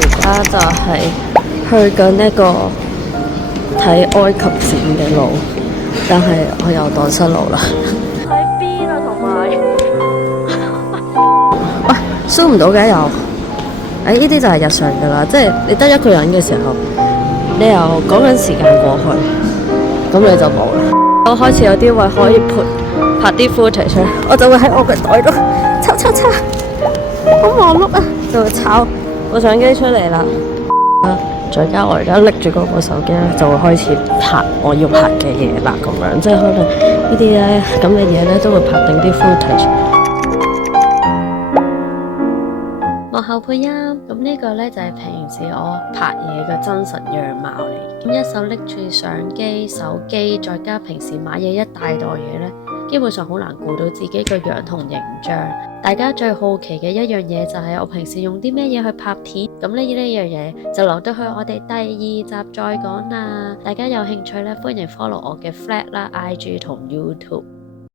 而家就係去緊呢個睇埃及展嘅路，但係我又蕩失路啦。喺邊啊？同埋，喂，輸唔到嘅又，呢啲就係日常㗎啦，即係你得一個人嘅時候，你又講緊時間過去，咁你就冇啦。我開始有啲位可以拍啲 footage 出嚟，我就會喺我嘅袋度抄，好忙碌啊，就會抄部相機出嚟啦。再加我而家拎住嗰部手機咧，就會開始拍我要拍嘅嘢啦，咁樣即係可能呢啲咧咁嘅嘢咧都會拍定啲 footage。幕後配音，咁呢個呢就係平時我拍嘢嘅真實樣貌嚟。咁一手拎住相機、手機，再加平時買嘢一大袋嘢呢，基本上好難顧到自己個樣同形象。大家最好奇嘅一樣嘢就係我平時用啲咩嘢去拍片。咁呢樣嘢就留到去我哋第二集再講啦。大家有興趣呢，歡迎 follow 我嘅 flat 啦、IG 同 YouTube。